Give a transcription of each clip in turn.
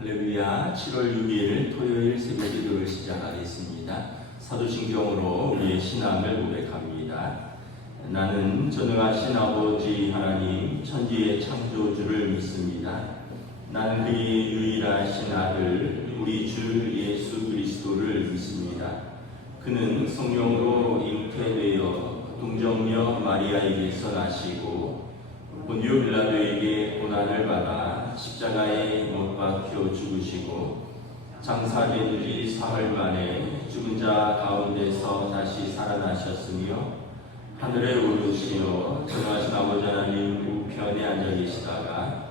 할렐루야. 7월 6일 토요일 새벽 기도를 시작하겠습니다. 사도신경으로 우리의 신앙을 고백합니다. 나는 전능하신 아버지 하나님 천지의 창조주를 믿습니다. 나는 그의 유일하신 아들 우리 주 예수 그리스도를 믿습니다. 그는 성령으로 잉태되어 동정녀 마리아에게서 나시고 본디오 빌라도에게 고난을 받아 십자가에 못 박혀 죽으시고 장사된 지 사흘 만에 죽은 자 가운데서 다시 살아나셨으며 하늘에 오르시어 전능하신 아버지 하나님 우편에 앉아 계시다가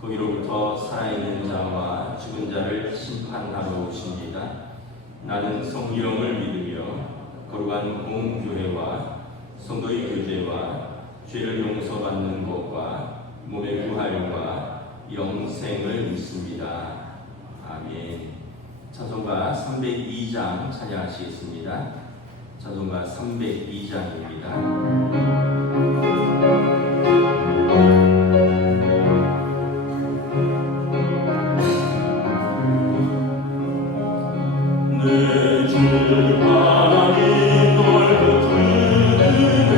거기로부터 살아있는 자와 죽은 자를 심판하러 오십니다. 나는 성령을 믿으며 거룩한 공교회와 성도의 교제와 죄를 용서받는 것과 몸의 부활과 영생을 믿습니다. 아멘. 찬송가 302장 찬양하시겠습니다. 찬송가 302장입니다. 내 주 하나님 넓은 은혜는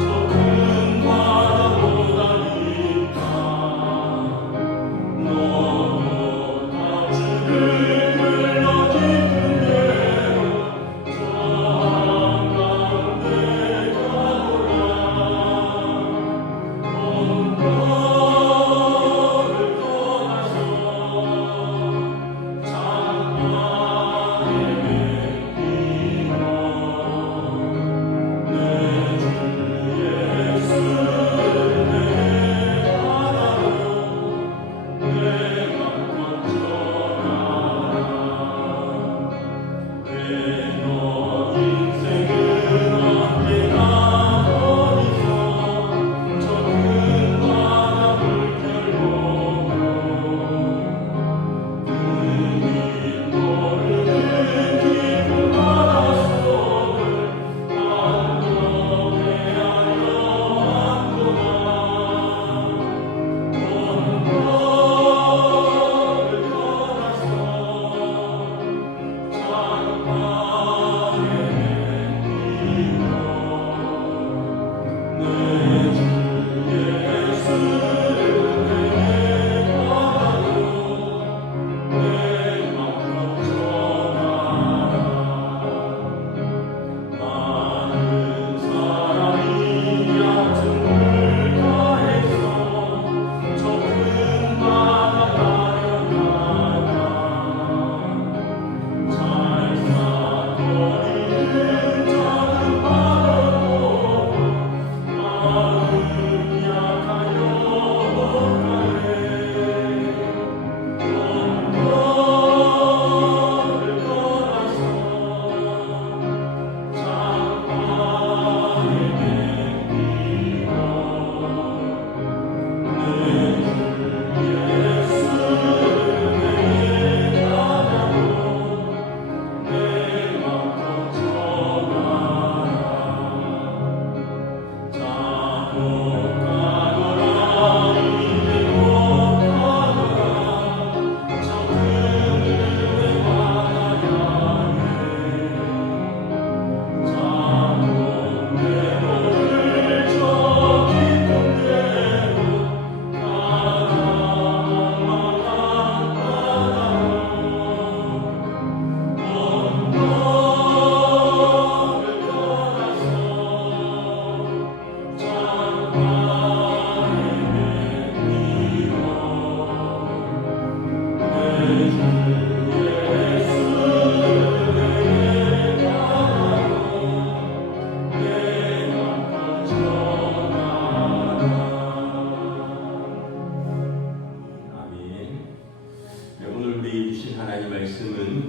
저 큰 바다보다 깊다. 너도 다 주를 불러 깊은 데로 저 한가운데 가보라. 먼 별을 떠나서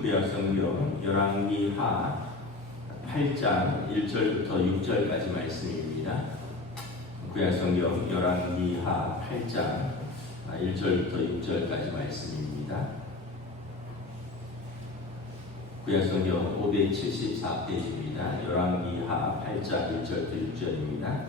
구약성경 열왕기하 8장 1절부터 6절까지 말씀입니다. 구약성경 열왕기하 8장 1절부터 6절까지 말씀입니다. 구약성경 574페이지입니다. 열왕기하 8장 1절부터 6절입니다.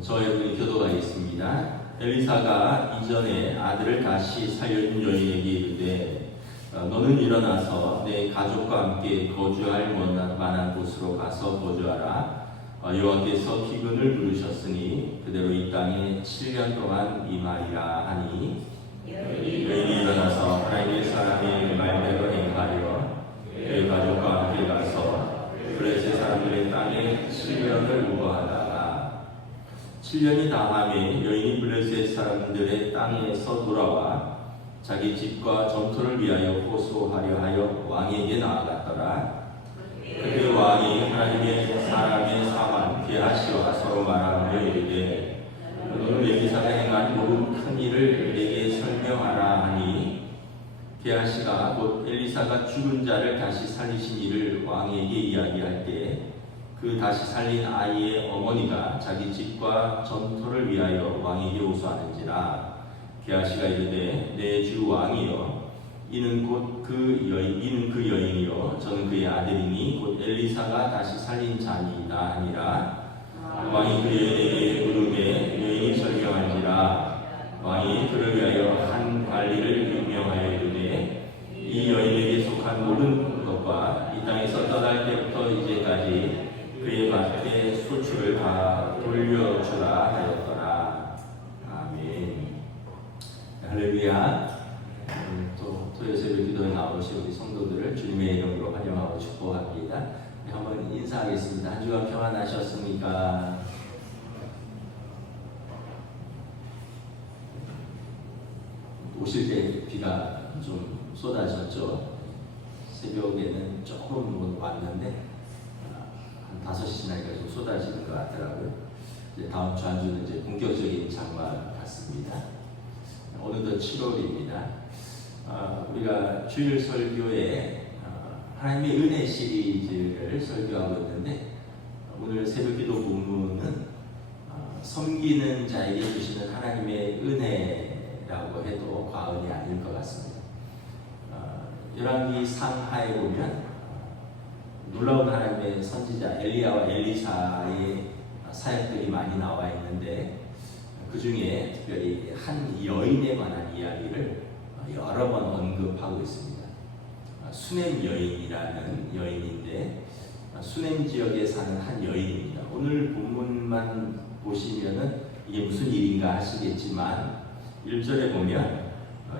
저 여러분이 교도하겠습니다. 엘리사가 이전에 아들을 다시 살려준 여인에게 이르되 너는 일어나서 내 가족과 함께 거주할 만한 곳으로 가서 거주하라. 여호와께서 기근을 부르셨으니 그대로 이 땅에 7년 동안 임하리라 하니 여인이 일어나서 하나님의 사람의 말대로 행하여 그의 가족과 함께 가서 블레셋 사람들의 땅에 7년을 우거하다가 7년이 다함에 여인이 블레셋 사람들의 땅에서 돌아와 자기 집과 전토를 위하여 호소하려 하여 왕에게 나아갔더라. 그때 왕이 하나님의 사람의 사환 게하시와 서로 말하며 이르되 너는 엘리사가 행한 모든 큰 일을 내게 설명하라 하니 게하시가 곧 엘리사가 죽은 자를 다시 살리신 일을 왕에게 이야기할 때 그 다시 살린 아이의 어머니가 자기 집과 전토를 위하여 왕에게 호소하는지라. 게하시가 이르되 내 주 왕이여 이는 그 여인이요 저는 그의 아들이니 곧 엘리사가 다시 살린 자니이다 하니라. 왕이 그 여인에게 물으매 여인이 설명한지라. 왕이 그를 위하여 한 관리를 임명하여 이르되 이 여인에게 속한 모든 것과 이 땅에서 떠날 때부터 이제까지 그의 밭에 소출을 다 돌려주라 하였더라. 아멘. 할렐루야. 또 토요 새벽 기도에 나오신 우리 성도들을 주님의 이름으로 환영하고 축복합니다. 한번 인사하겠습니다. 한 주간 평안하셨습니까? 오실 때 비가 좀 쏟아졌죠. 새벽에는 조금 왔는데 한 5시 지나니까 좀 쏟아지는 것 같더라고요. 이제 다음 주 한 주는 이제 본격적인 장마 같습니다. 어느덧 7월입니다. 우리가 주일 설교에 하나님의 은혜 시리즈를 설교하고 있는데 오늘 새벽기도 본문은 섬기는 자에게 주시는 하나님의 은혜라고 해도 과언이 아닐 것 같습니다. 열왕기 상하에 보면 놀라운 하나님의 선지자 엘리야와 엘리사의 사역들이 많이 나와 있는데 그 중에 특별히 한 여인에 관한 이야기를 여러 번 언급하고 있습니다. 수넴 여인이라는 여인인데 수넴 지역에 사는 한 여인입니다. 오늘 본문만 보시면은 이게 무슨 일인가 하시겠지만 1절에 보면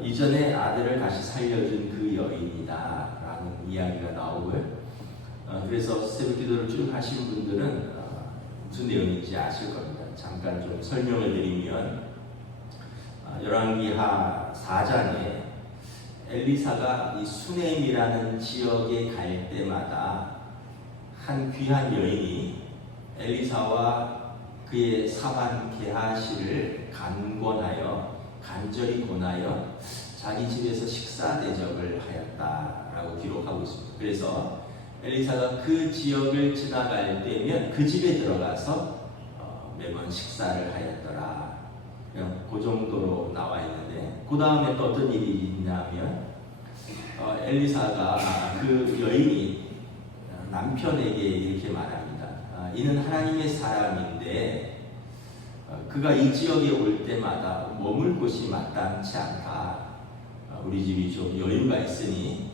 이전에 아들을 다시 살려준 그 여인이다 라는 이야기가 나오고요. 그래서 새벽 기도를 쭉 하신 분들은 무슨 내용인지 아실 겁니다. 잠깐 좀 설명을 드리면 열왕기하 4장에 엘리사가 이 수넴이라는 지역에 갈 때마다 한 귀한 여인이 엘리사와 그의 사환 게하시를 간절히 권하여 자기 집에서 식사 대접을 하였다라고 기록하고 있습니다. 그래서 엘리사가 그 지역을 지나갈 때면 그 집에 들어가서 매번 식사를 하였더라. 그냥 그 정도로 나와 있는데 그 다음에 또 어떤 일이 있냐면 엘리사가 그 여인이 남편에게 이렇게 말합니다. 이는 하나님의 사람인데 그가 이 지역에 올 때마다 머물 곳이 마땅치 않다. 우리 집이 좀 여유가 있으니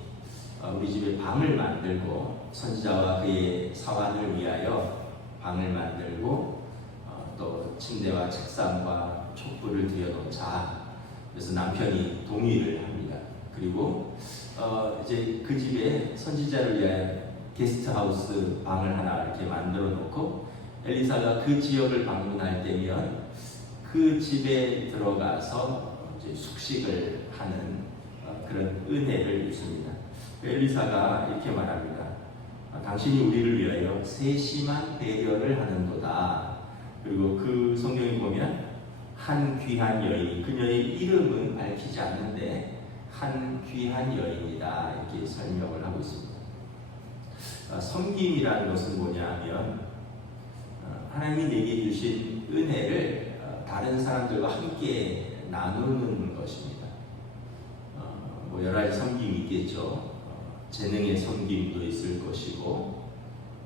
우리 집에 방을 만들고 선지자와 그의 사환을 위하여 방을 만들고 또 침대와 책상과 촛불을 들여놓자. 그래서 남편이 동의를 합니다. 그리고 이제 그 집에 선지자를 위하여 게스트하우스 방을 하나 이렇게 만들어 놓고 엘리사가 그 지역을 방문할 때면 그 집에 들어가서 이제 숙식을 하는 그런 은혜를 입습니다. 엘리사가 이렇게 말합니다. 당신이 우리를 위하여 세심한 배려를 하는도다. 그리고 그 성경에 보면 한 귀한 여인, 그녀의 이름은 밝히지 않는데 한 귀한 여인이다 이렇게 설명을 하고 있습니다. 섬김이라는 것은 뭐냐면 하나님이 내게 주신 은혜를 다른 사람들과 함께 나누는 것입니다. 뭐 여러 가지 섬김이 있겠죠. 재능의 섬김도 있을 것이고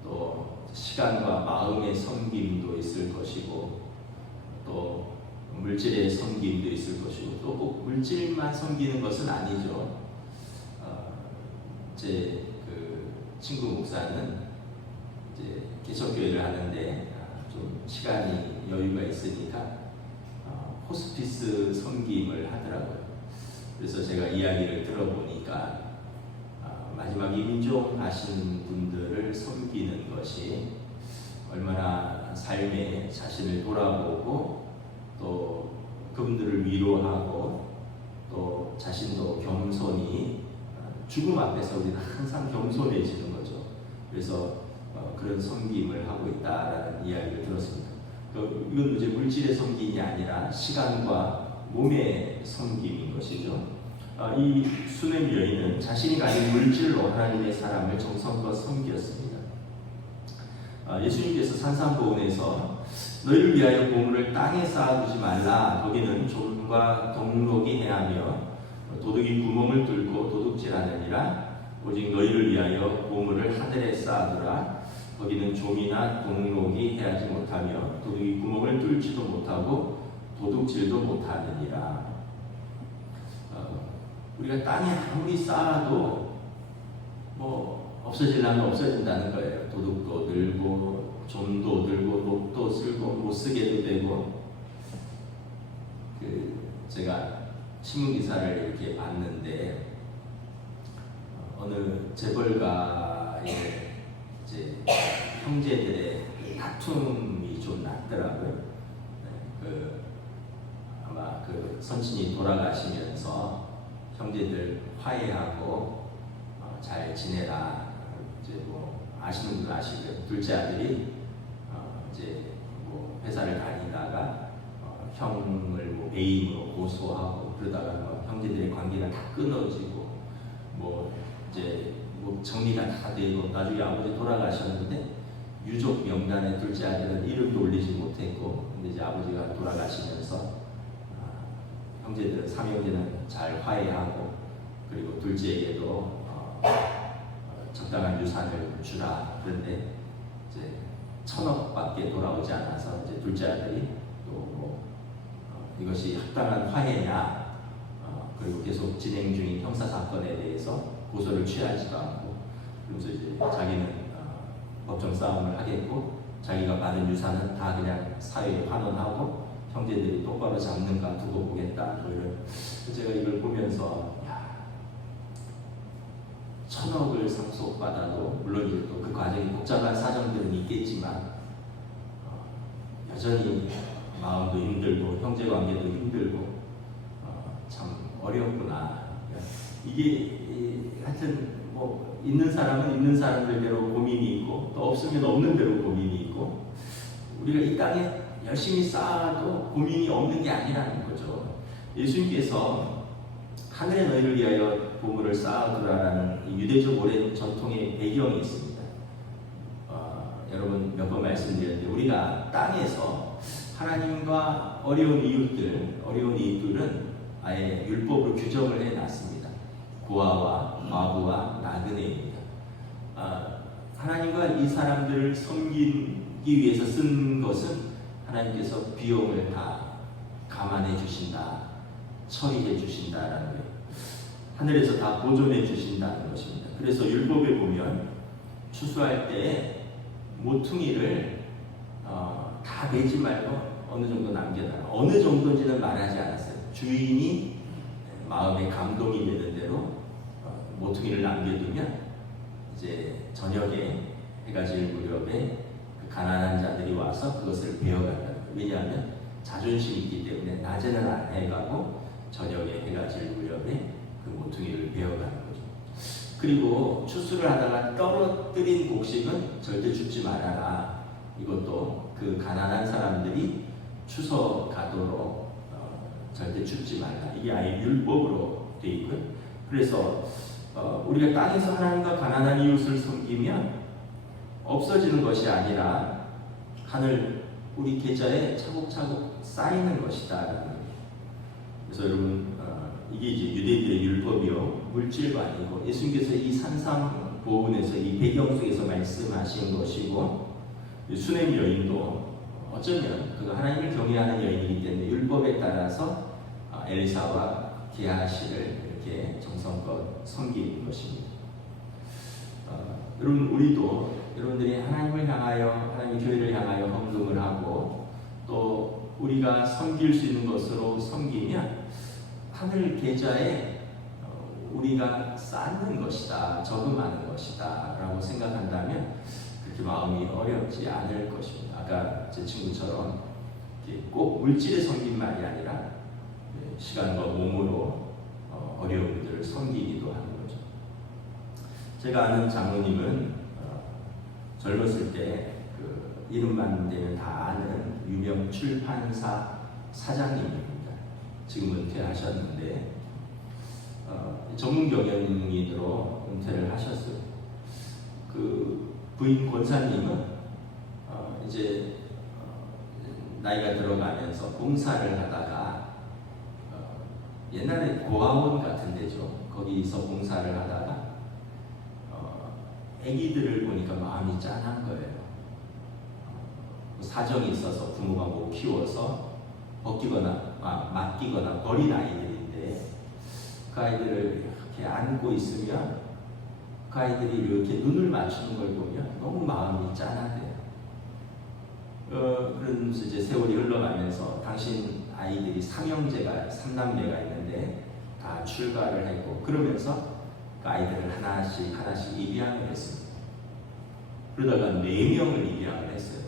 또 시간과 마음의 섬김도 있을 것이고 또 물질의 섬김도 있을 것이고 또 꼭 물질만 섬기는 것은 아니죠. 제 그 친구 목사는 이제 개척교회를 하는데 좀 시간이 여유가 있으니까 호스피스 섬김을 하더라고요. 그래서 제가 이야기를 들어보니까 마지막 임종하신 분들을 섬기는 것이 얼마나 삶에 자신을 돌아보고 또 그분들을 위로하고 또 자신도 겸손히 죽음 앞에서 우리는 항상 겸손해지는 거죠. 그래서 그런 섬김을 하고 있다라는 이야기를 들었습니다. 이건 이제 물질의 섬김이 아니라 시간과 몸의 섬김인 것이죠. 이 수넴 여인은 자신이 가진 물질로 하나님의 사람을 정성껏 섬겼습니다. 예수님께서 산상보훈에서 너희를 위하여 보물을 땅에 쌓아두지 말라. 거기는 좀과 동록이 해하며 도둑이 구멍을 뚫고 도둑질하느니라. 오직 너희를 위하여 보물을 하늘에 쌓아두라. 거기는 좀이나 동록이 해하지 못하며 도둑이 구멍을 뚫지도 못하고 도둑질도 못하느니라. 우리가 땅에 아무리 쌓아도 뭐 없어지려면 없어진다는 거예요. 도둑도 늘고 좀도 늘고 녹도 쓸고 못 쓰게도 되고. 제가 신문 기사를 이렇게 봤는데 어느 재벌가의 이제 형제들의 다툼이 좀 났더라고요. 아마 그 선친이 돌아가시면서 형제들 화해하고 잘 지내라. 이제 뭐 아시는 분 아시고요. 둘째 아들이 이제 뭐 회사를 다니다가 형을 뭐 배임으로 고소하고 그러다가 뭐 형제들의 관계가 다 끊어지고 뭐 이제 뭐 정리가 다 되고 나중에 아버지 돌아가셨는데 유족 명단에 둘째 아들은 이름도 올리지 못했고 근데 이제 아버지가 돌아가시면서 형제들은 삼형제는 잘 화해하고 그리고 둘째에게도 적당한 유산을 주라. 그런데 이제 1,000억밖에 돌아오지 않아서 이제 둘째 아들이 또 이것이 합당한 화해냐 그리고 계속 진행 중인 형사 사건에 대해서 고소를 취하지도 않고 그러면서 이제 자기는 법정 싸움을 하겠고 자기가 받은 유산은 다 그냥 사회에 환원하고 형제들이 똑바로 잡는가 두고 보겠다. 뭐 이런 제가 이걸 보면서 1,000억을 상속받아도 물론 또 그 과정이 복잡한 사정들은 있겠지만 여전히 마음도 힘들고 형제관계도 힘들고 참 어렵구나. 이게 하여튼 뭐 있는 사람은 있는 사람들대로 고민이 있고 또 없으면 없는 대로 고민이 있고 우리가 이 땅에 열심히 쌓아도 고민이 없는 게 아니라는 거죠. 예수님께서 하늘의 너희를 위하여 보물을 쌓아두라라는 유대적 오랜 전통의 배경이 있습니다. 여러분 몇 번 말씀드렸는데 우리가 땅에서 하나님과 어려운 이웃들은 아예 율법으로 규정을 해놨습니다. 고아와 과부와 나그네입니다. 하나님과 이 사람들을 섬기기 위해서 쓴 것은 하나님께서 비용을 다 감안해 주신다, 처리해 주신다라는 거예요. 하늘에서 다 보존해 주신다는 것입니다. 그래서 율법에 보면 추수할 때 모퉁이를 다 매지 말고 어느 정도 남겨놔라. 어느 정도인지는 말하지 않았어요. 주인이 마음에 감동이 되는 대로 모퉁이를 남겨두면 이제 저녁에 해가 질 무렵에 그 가난한 자들이 와서 그것을 베어간다. 왜냐하면 자존심이 있기 때문에 낮에는 안 해가고 저녁에 해가 질 무렵에 그 모퉁이를 베어가는 거죠. 그리고 추수를 하다가 떨어뜨린 곡식은 절대 줍지 말아라. 이것도 그 가난한 사람들이 추서 가도록 절대 줍지 말라. 이게 아예 율법으로 되어 있고요. 그래서 우리가 땅에서 하나님과 가난한 이웃을 섬기면 없어지는 것이 아니라 하늘 우리 계좌에 차곡차곡 쌓이는 것이다. 그래서 여러분 이게 이제 유대인들의 율법이요 물질도 아니고 예수님께서 이 산상보훈에서 이 배경 속에서 말씀하신 것이고 수넴 여인도 어쩌면 그 하나님을 경외하는 여인이기 때문에 율법에 따라서 엘리사와 게하시를 이렇게 정성껏 섬긴 것입니다. 여러분, 우리도 여러분들이 하나님을 향하여, 하나님의 교회를 향하여 헌금을 하고 또 우리가 섬길 수 있는 것으로 섬기면 하늘 계좌에 우리가 쌓는 것이다, 저금하는 것이다 라고 생각한다면 그렇게 마음이 어렵지 않을 것입니다. 아까 제 친구처럼 꼭 물질에 섬긴 말이 아니라 시간과 몸으로 어려운 분들을 섬기기도 하는 거죠. 제가 아는 장로님은 젊었을 때 그 이름만 되면 다 아는 유명 출판사 사장님입니다. 지금은 은퇴하셨는데 전문 경영인으로 은퇴를 하셨어요. 그 부인 권사님은 이제 나이가 들어가면서 봉사를 하다가 옛날에 고아원 같은 데죠. 거기서 봉사를 하다가 아기들을 보니까 마음이 짠한 거예요. 사정이 있어서 부모가 못 키워서 맡기거나 버린 아이들인데 그 아이들을 이렇게 안고 있으면 그 아이들이 이렇게 눈을 맞추는 걸 보면 너무 마음이 짠하대요. 그러면서 이제 세월이 흘러가면서 당신 아이들이 삼형제가 3남매가 있는데 다 출가를 했고 그러면서 그 아이들을 하나씩 입양을 했습니다. 그러다가 4명을 입양을 했어요.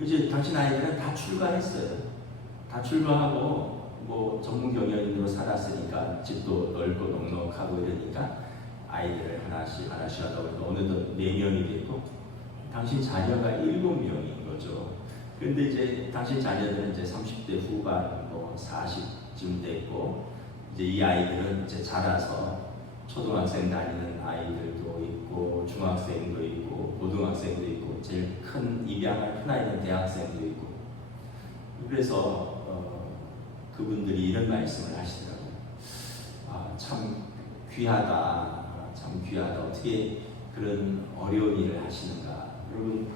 이제 당신 아이들은 다 출가했어요. 다 출가하고 뭐 전문 경영인으로 살았으니까 집도 넓고 넉넉하고 이러니까 아이들을 하나씩 하다 보니까 어느덧 4명이 되고 당신 자녀가 7명인 거죠. 근데 이제 당신 자녀들은 이제 30대 후반 뭐 40쯤 됐고 이제 이 아이들은 이제 자라서 초등학생 다니는 아이들도 있고 중학생도 있고 고등학생도 있고 제일 큰 입양할 큰 아이는 대학생도 있고 그래서 그분들이 이런 말씀을 하시더라고요. 참 귀하다. 참 귀하다. 어떻게 그런 어려운 일을 하시는가. 여러분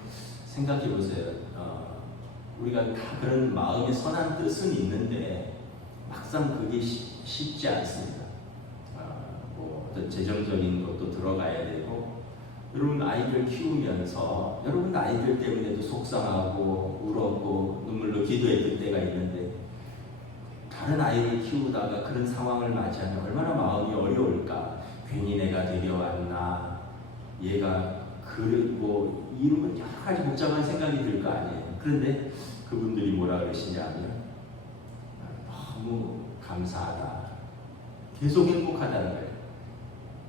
생각해 보세요. 우리가 다 그런 마음의 선한 뜻은 있는데 막상 그게 쉽지 않습니다. 뭐 어떤 재정적인 것도 들어가야 되고 여러분 아이들 키우면서 여러분 아이들 때문에도 속상하고 울었고 눈물로 기도했던 때가 있는데 다른 아이를 키우다가 그런 상황을 맞이하면 얼마나 마음이 어려울까. 괜히 내가 데려왔나, 얘가 그리고 이러면 여러 가지 복잡한 생각이 들 거 아니에요. 그런데 그분들이 뭐라 그러시냐면 너무 감사하다. 계속 행복하다는 거예요.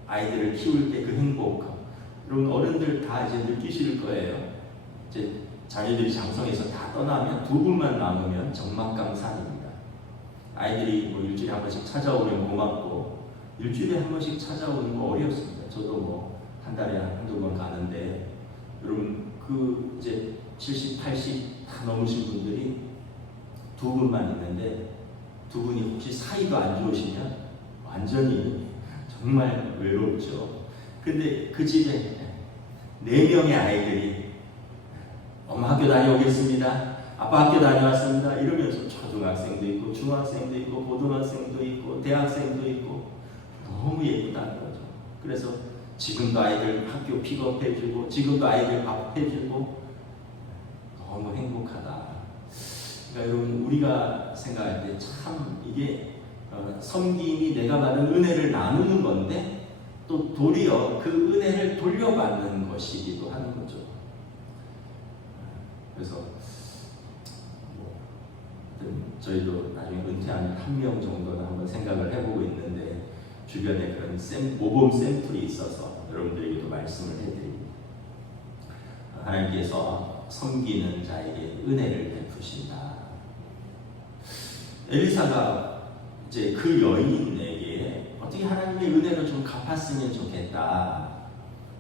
아이들을 키울 때 그 행복. 여러분 어른들 다 이제 느끼실 거예요. 이제 자녀들이 장성해서 다 떠나면 두 분만 남으면 적막감산입니다. 아이들이 뭐 일주일에 한 번씩 찾아오면 고맙고 일주일에 한 번씩 찾아오는 거 어렵습니다. 저도 뭐 한 달에 한두 번 가는데 여러분 그 이제 70, 80 다 넘으신 분들이 두 분만 있는데 두 분이 혹시 사이도 안 좋으시면 완전히 정말 외롭죠. 근데 그 집에 4명의 아이들이 엄마 학교 다녀오겠습니다. 아빠 학교 다녀왔습니다. 이러면서 초등학생도 있고 중학생도 있고 고등학생도 있고 대학생도 있고 너무 예쁘다는 거죠. 그래서 지금도 아이들 학교 픽업해주고 지금도 아이들 밥 해주고 너무 행복하다. 그러니까 여러분 우리가 생각할 때 참 이게 섬김이 내가 받은 은혜를 나누는 건데 또 도리어 그 은혜를 돌려받는 것이기도 하는 거죠. 그래서 뭐 저희도 나중에 은퇴하면 1명 정도는 한번 생각을 해보고 있는데 주변에 그런 모범 샘플이 있어서 여러분들에게도 말씀을 해드립니다. 하나님께서 섬기는 자에게 은혜를 베푸신다. 엘리사가 이제 그 여인에게 어떻게 하나님의 은혜를 좀 갚았으면 좋겠다.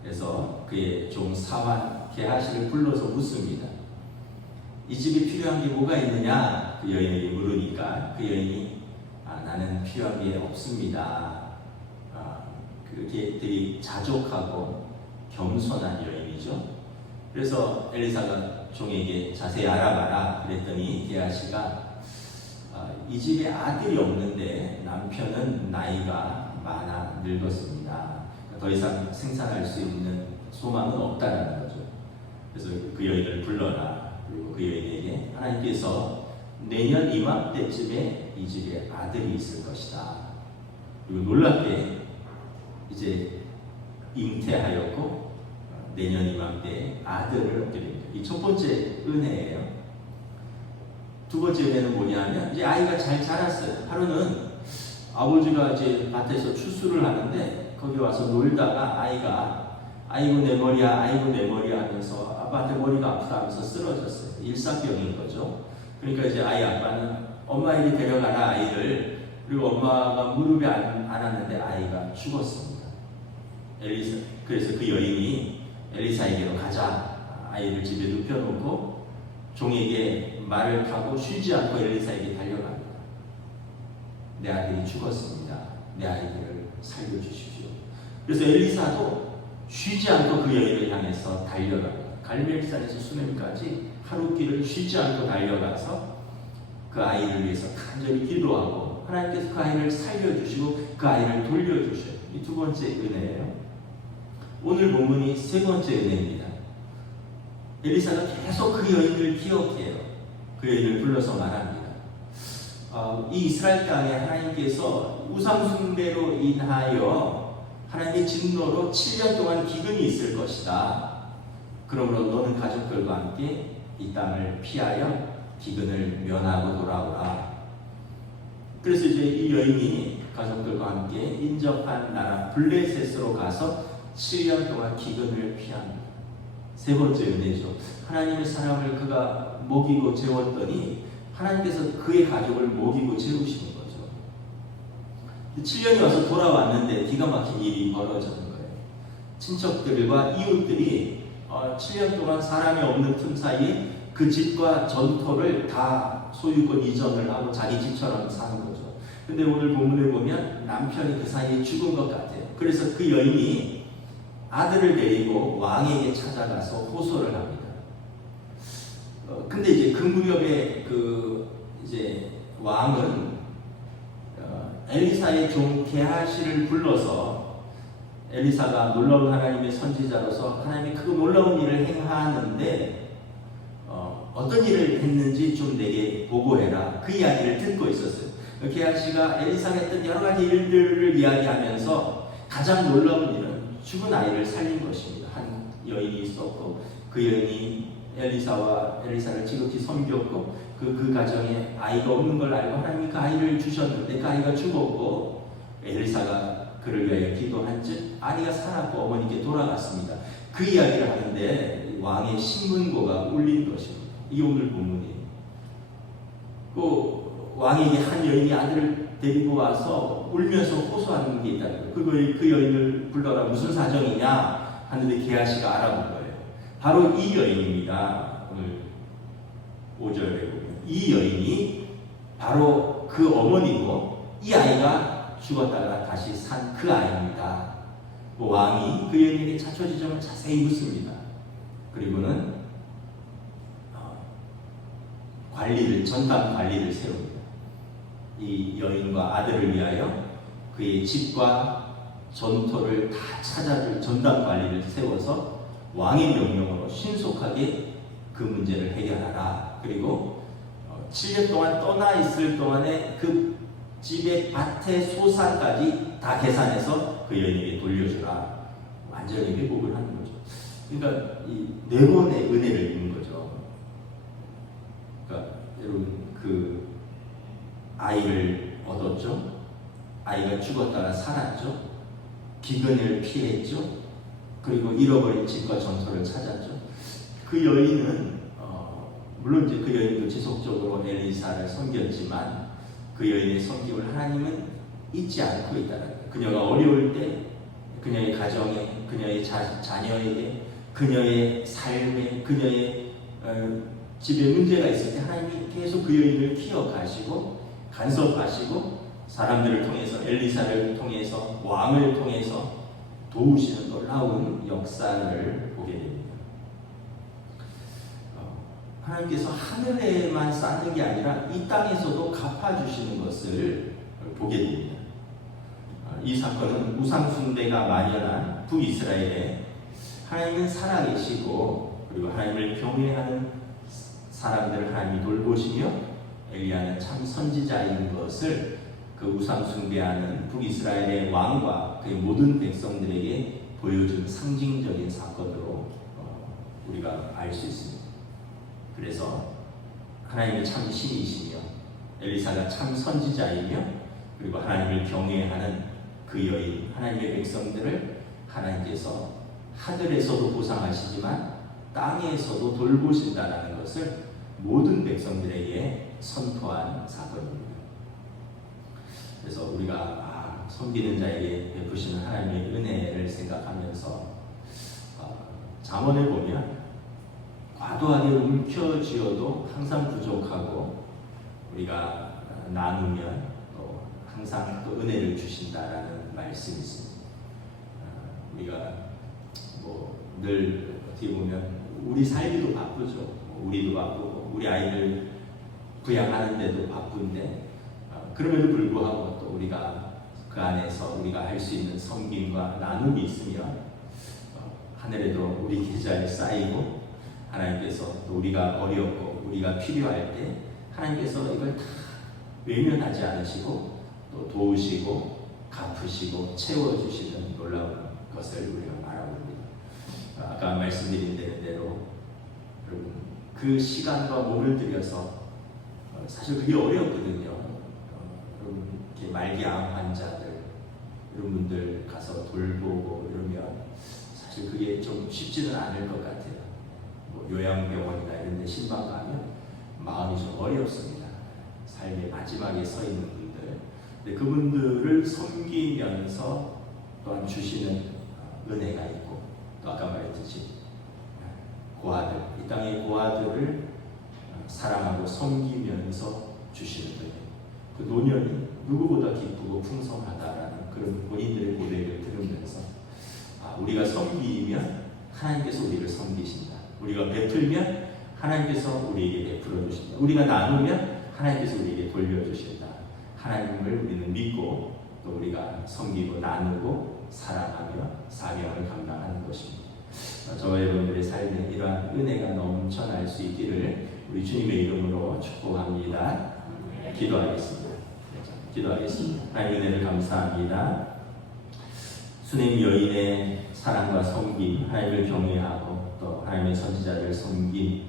그래서 그의 종 사환 게하시를 불러서 묻습니다. 이 집이 필요한 게 뭐가 있느냐? 그 여인에게 물으니까 그 여인이 나는 필요한 게 없습니다. 그게 되게 자족하고 겸손한 여인이죠. 그래서 엘리사가 종에게 자세히 알아봐라 그랬더니 게하시가 이 집에 아들이 없는데 남편은 나이가 많아 늙었습니다. 더 이상 생산할 수 있는 소망은 없다라는 거죠. 그래서 그 여인을 불러라. 그리고 그 여인에게 하나님께서 내년 이맘때쯤에 이 집에 아들이 있을 것이다. 그리고 놀랍게 이제 잉태하였고 내년 이맘때에 아들을 얻게 됩니다. 이 첫 번째 은혜예요. 두 번째 은혜는 뭐냐면 이제 아이가 잘 자랐어요. 하루는 아버지가 이제 밭에서 추수를 하는데 거기 와서 놀다가 아이가 아이고 내 머리야 아이고 내 머리야 하면서 아빠한테 머리가 아프다 하면서 쓰러졌어요. 일사병인 거죠. 그러니까 이제 아이 아빠는 엄마 이리 데려가라 아이를. 그리고 엄마가 무릎에 안았는데 아이가 죽었습니다. 그래서 그 여인이 엘리사에게로 가자. 아이를 집에 눕혀놓고 종에게 말을 타고 쉬지 않고 엘리사에게 달려갑니다. 내 아들이 죽었습니다. 내 아이들을 살려주십시오. 그래서 엘리사도 쉬지 않고 그 여인을 향해서 달려갑니다. 갈멜산에서 수넴까지 하루길을 쉬지 않고 달려가서 그 아이를 위해서 간절히 기도하고 하나님께서 그 아이를 살려주시고 그 아이를 돌려주셔요. 이 두 번째 은혜예요. 오늘 본문이 세 번째 은혜입니다. 엘리사가 계속 그 여인을 기억해요. 그 여인을 불러서 말합니다. 이 이스라엘 땅에 하나님께서 우상 숭배로 인하여 하나님의 진노로 7년 동안 기근이 있을 것이다. 그러므로 너는 가족들과 함께 이 땅을 피하여 기근을 면하고 돌아오라. 그래서 이제 이 여인이 가족들과 함께 인접한 나라 블레셋으로 가서 7년 동안 기근을 피합니다. 세 번째 은혜죠. 하나님의 사람을 그가 먹이고 재웠더니 하나님께서 그의 가족을 먹이고 재우시는 거죠. 7년이 와서 돌아왔는데 기가 막힌 일이 벌어지는 거예요. 친척들과 이웃들이 7년 동안 사람이 없는 틈 사이에 그 집과 전토를 다 소유권 이전을 하고 자기 집처럼 사는 거죠. 근데 오늘 본문을 보면 남편이 그 사이에 죽은 것 같아요. 그래서 그 여인이 아들을 데리고 왕에게 찾아가서 호소를 합니다. 근데 이제 그 무렵에 이제 왕은 엘리사의 종 게하시를 불러서 엘리사가 놀라운 하나님의 선지자로서 하나님의 그 놀라운 일을 행하는데 어떤 일을 했는지 좀 내게 보고해라. 그 이야기를 듣고 있었어요. 게하시가 엘리사가 했던 여러 가지 일들을 이야기하면서 가장 놀라운 일은 죽은 아이를 살린 것입니다. 한 여인이 있었고 그 여인이 엘리사를 지극히 섬겼고 그 가정에 아이가 없는 걸 알고 하나님이 그 아이를 주셨는데 그 아이가 죽었고 엘리사가 그를 위하여 기도한 즉 아이가 살았고 어머니께 돌아갔습니다. 그 이야기를 하는데 왕의 신문고가 울린 것입니다. 이게 오늘 본문이에요. 그 왕에게 한 여인이 아들을 데리고 와서 울면서 호소하는 게 있다는 거예요. 그 여인을 불러라. 무슨 사정이냐 하는데 게하시가 알아본 거예요. 바로 이 여인입니다. 오늘 5절에 보면 이 여인이 바로 그 어머니고 이 아이가 죽었다가 다시 산 그 아이입니다. 왕이 그 여인에게 자초지종을 자세히 묻습니다. 그리고는 전담 관리를 세웁니다. 이 여인과 아들을 위하여 그의 집과 전토를 다 찾아줄 전담 관리를 세워서 왕의 명령으로 신속하게 그 문제를 해결하라. 그리고 7년 동안 떠나 있을 동안에 그 집의 밭의 소산까지 다 계산해서 그 여인에게 돌려주라. 완전히 회복을 하는 거죠. 그러니까 이 네 번의 은혜를 입는 거죠. 그러니까 여러분 그 아이를 얻었죠. 아이가 죽었다가 살았죠. 기근을 피했죠. 그리고 잃어버린 집과 전토를 찾았죠. 그 여인은 물론 이제 그 여인도 지속적으로 엘리사를 섬겼지만 그 여인의 섬김을 하나님은 잊지 않고 있다는 거예요. 그녀가 어려울 때 그녀의 가정에, 그녀의 자녀에게, 그녀의 삶에, 그녀의 집에 문제가 있을 때 하나님이 계속 그 여인을 기억하시고 간섭하시고 사람들을 통해서 엘리사를 통해서 왕을 통해서 도우시는 놀라운 역사를 보게 됩니다. 하나님께서 하늘에만 쌓는 게 아니라 이 땅에서도 갚아주시는 것을 보게 됩니다. 이 사건은 우상숭배가 만연한 북이스라엘에 하나님은 살아계시고 그리고 하나님을 경외하는 사람들을 하나님이 돌보시며 엘리야는 참 선지자인 것을 그 우상숭배하는 북이스라엘의 왕과 그의 모든 백성들에게 보여준 상징적인 사건으로 우리가 알 수 있습니다. 그래서 하나님이 참 신이시며 엘리사가 참 선지자이며 그리고 하나님을 경외하는 그 여인 하나님의 백성들을 하나님께서 하늘에서도 보상하시지만 땅에서도 돌보신다는 것을 모든 백성들에게 선포한 사건입니다. 그래서 우리가 섬기는 자에게 베푸시는 하나님의 은혜를 생각하면서 잠언을 보면 과도하게 움켜쥐어도 항상 부족하고 우리가 나누면 또 항상 또 은혜를 주신다라는 말씀이 있습니다. 우리가 늘 어떻게 보면 우리 살기도 바쁘죠. 우리도 바쁘고 우리 아이들 부양하는데도 바쁜데 그럼에도 불구하고 또 우리가 그 안에서 우리가 할 수 있는 섬김과 나눔이 있으면 하늘에도 우리 계좌에 쌓이고 하나님께서 또 우리가 어렵고 우리가 필요할 때 하나님께서 이걸 다 외면하지 않으시고 또 도우시고 갚으시고 채워주시는 놀라운 것을 우리가 바라봅니다. 아까 말씀드린 대로 여러분 그 시간과 몸을 들여서 사실 그게 어렵거든요. 여러분 이렇게 말기암 환자들 이런 분들 가서 돌보고 이러면 사실 그게 좀 쉽지는 않을 것 같아요. 요양병원이나 이런 데 신방 가면 마음이 좀 어렵습니다. 삶의 마지막에 서 있는 분들. 근데 그분들을 섬기면서 또한 주시는 은혜가 있고 또 아까 말했듯이 고아들, 이 땅의 고아들을 사랑하고 섬기면서 주시는 은혜. 그 노년이 누구보다 기쁘고 풍성하다라는 그런 본인들의 고백을 들으면서 우리가 섬기면 하나님께서 우리를 섬기신다. 우리가 베풀면 하나님께서 우리에게 베풀어 주신다. 우리가 나누면 하나님께서 우리에게 돌려주신다. 하나님을 우리는 믿고 또 우리가 섬기고 나누고 사랑하며 사명을 감당하는 것입니다. 저와 여러분들의 삶에 이러한 은혜가 넘쳐날 수 있기를 우리 주님의 이름으로 축복합니다. 기도하겠습니다. 하나님의 은혜를 감사합니다. 수냄 여인의 사랑과 섬김, 하나님을 경외하고 또 하나님의 선지자를 섬김,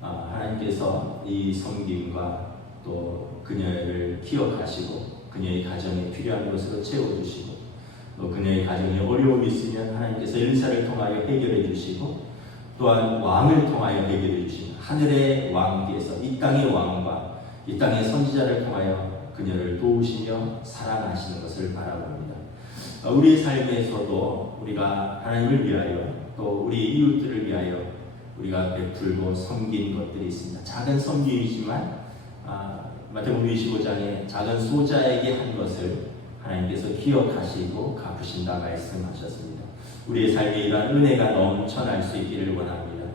하나님께서 이 섬김과 또 그녀를 기억하시고 그녀의 가정에 필요한 것으로 채워주시고 또 그녀의 가정에 어려움이 있으면 하나님께서 엘리사를 통하여 해결해 주시고 또한 왕을 통하여 해결해 주시고 하늘의 왕께서 이 땅의 왕과 이 땅의 선지자를 통하여 그녀를 도우시며 사랑하시는 것을 바라봅니다. 우리의 삶에서도 우리가 하나님을 위하여 또 우리 이웃들을 위하여 우리가 베풀고 섬긴 것들이 있습니다. 작은 섬김이지만 마태복음 25장에 작은 소자에게 한 것을 하나님께서 기억하시고 갚으신다 말씀하셨습니다. 우리의 삶에 이러한 은혜가 넘쳐날 수 있기를 원합니다.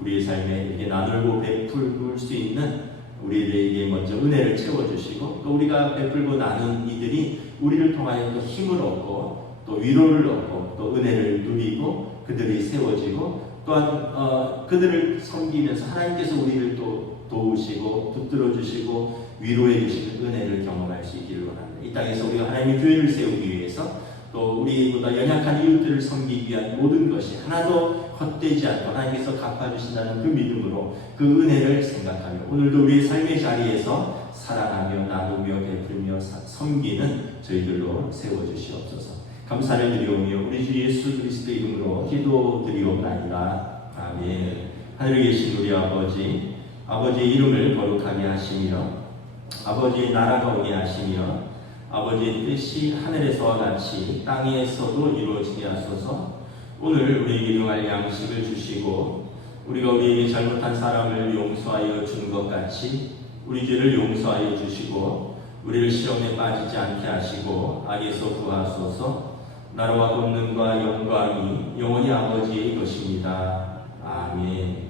우리의 삶에 이렇게 나누고 베풀 수 있는 우리들에게 먼저 은혜를 채워주시고 또 우리가 베풀고 나눈 이들이 우리를 통하여 또 힘을 얻고 또 위로를 얻고 또 은혜를 누리고 그들이 세워지고 또한 그들을 섬기면서 하나님께서 우리를 또 도우시고 붙들어 주시고 위로해 주시는 은혜를 경험할 수 있기를 원합니다. 이 땅에서 우리가 하나님의 교회를 세우기 위해서 또 우리보다 연약한 이웃들을 섬기기 위한 모든 것이 하나도 헛되지 않고 하나님께서 갚아주신다는 그 믿음으로 그 은혜를 생각하며 오늘도 우리의 삶의 자리에서 사랑하며 나누며 베풀며 섬기는 저희들로 세워주시옵소서. 감사를 드리오며 우리 주 예수 그리스도의 이름으로 기도드리옵나이다. 아멘. 하늘에 계신 우리 아버지, 아버지의 이름을 거룩하게 하시며 아버지의 나라가 오게 하시며 아버지의 뜻이 하늘에서와 같이 땅에서도 이루어지게 하소서. 오늘 우리에게 용할 양식을 주시고 우리가 우리에게 잘못한 사람을 용서하여 준 것 같이 우리 죄를 용서하여 주시고 우리를 시험에 빠지지 않게 하시고 악에서 구하소서. 나라와 권능과 영광이 영원히 아버지의 것입니다. 아멘.